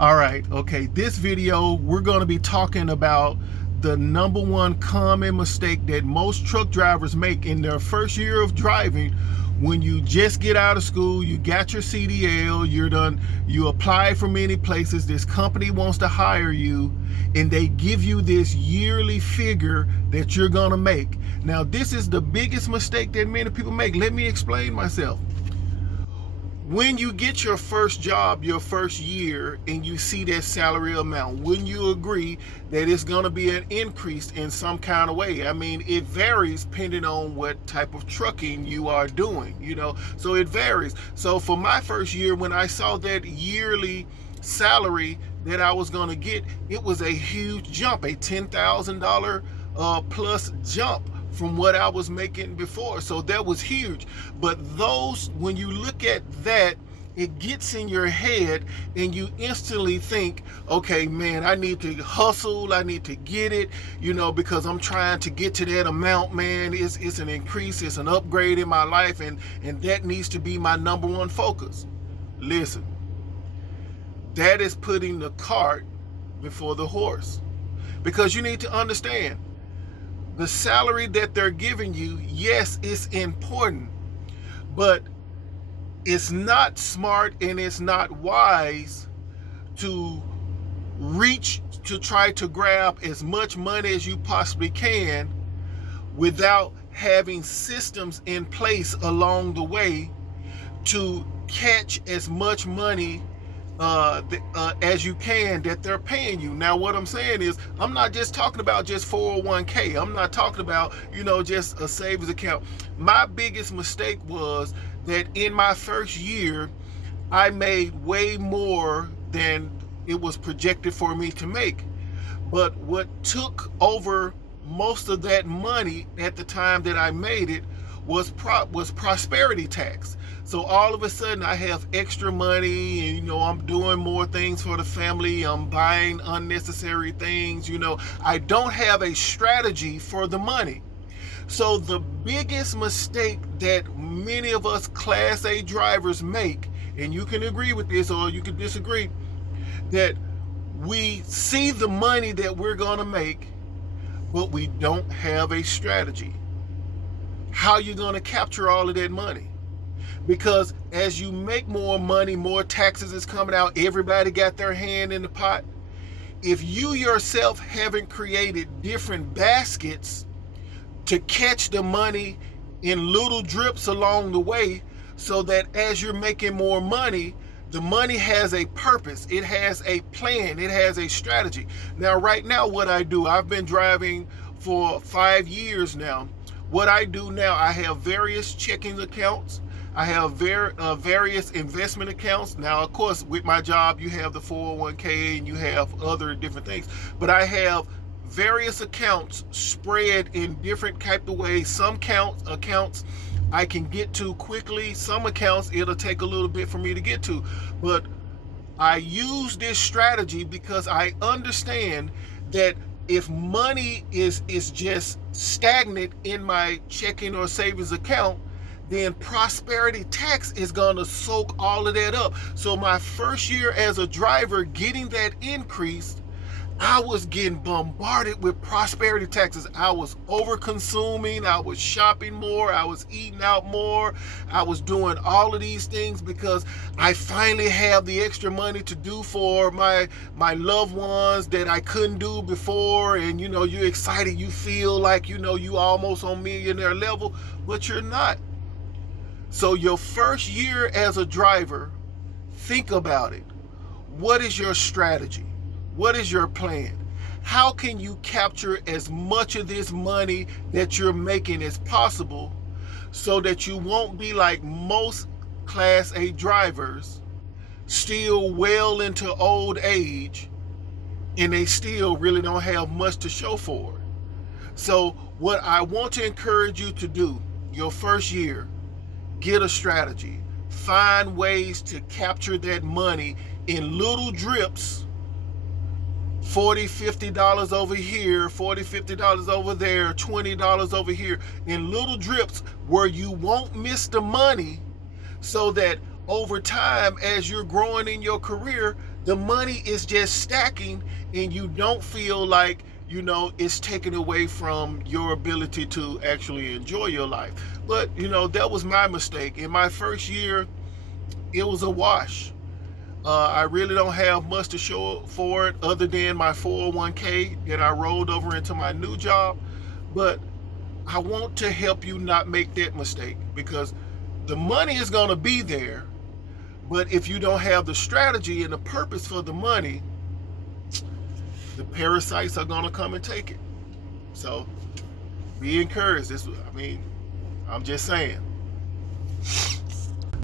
All right, okay, this video we're going to be talking about the number one common mistake that most truck drivers make in their first year of driving. When you just get out of school, you got your CDL, you're done, you apply for many places, this company wants to hire you, and they give you this yearly figure that you're gonna make. Now, this is the biggest mistake that many people make. Let me explain myself. When you get your first job, your first year, and you see that salary amount, wouldn't you agree that it's going to be an increase in some kind of way? I mean, it varies depending on what type of trucking you are doing, so it varies. So for my first year, when I saw that yearly salary that I was going to get, it was a huge jump, a $10,000 plus jump from what I was making before. So that was huge. But when you look at that, it gets in your head and you instantly think, okay, man, I need to hustle, I need to get it, because I'm trying to get to that amount, man. It's an increase, it's an upgrade in my life, and that needs to be my number one focus. Listen, that is putting the cart before the horse, because you need to understand, the salary that they're giving you, yes, it's important, but it's not smart and it's not wise to reach to try to grab as much money as you possibly can without having systems in place along the way to catch as much money as you can that they're paying you. Now, what I'm saying is, I'm not just talking about just 401k. I'm not talking about, just a savings account. My biggest mistake was that in my first year, I made way more than it was projected for me to make. But what took over most of that money at the time that I made it was prosperity tax. So all of a sudden I have extra money and, I'm doing more things for the family. I'm buying unnecessary things. I don't have a strategy for the money. So the biggest mistake that many of us Class A drivers make, and you can agree with this or you can disagree, that we see the money that we're going to make, but we don't have a strategy. How you going to capture all of that money? Because as you make more money, more taxes is coming out, everybody got their hand in the pot. If you yourself haven't created different baskets to catch the money in little drips along the way, so that as you're making more money, the money has a purpose, it has a plan, it has a strategy. Now, right now, what I do, I've been driving for 5 years now. What I do now, I have various checking accounts. I have various investment accounts. Now, of course, with my job, you have the 401k and you have other different things. But I have various accounts spread in different type of ways. Some accounts I can get to quickly. Some accounts it'll take a little bit for me to get to. But I use this strategy because I understand that if money is just stagnant in my checking or savings account, then prosperity tax is gonna soak all of that up. So my first year as a driver, getting that increase, I was getting bombarded with prosperity taxes. I was over consuming, I was shopping more, I was eating out more, I was doing all of these things because I finally have the extra money to do for my loved ones that I couldn't do before. And you're excited, you feel like you almost on millionaire level, but you're not. So your first year as a driver, think about it. What is your strategy? What is your plan? How can you capture as much of this money that you're making as possible so that you won't be like most Class A drivers, still well into old age, and they still really don't have much to show for it? So what I want to encourage you to do your first year, get a strategy. Find ways to capture that money in little drips. $40, $50 over here, $40, $50 over there, $20 over here, in little drips where you won't miss the money, so that over time, as you're growing in your career, The money is just stacking, and you don't feel like, it's taken away from your ability to actually enjoy your life. But, that was my mistake. In my first year, it was a wash. I really don't have much to show for it other than my 401k that I rolled over into my new job. But I want to help you not make that mistake, because the money is going to be there. But if you don't have the strategy and the purpose for the money, the parasites are going to come and take it. So be encouraged. I'm just saying.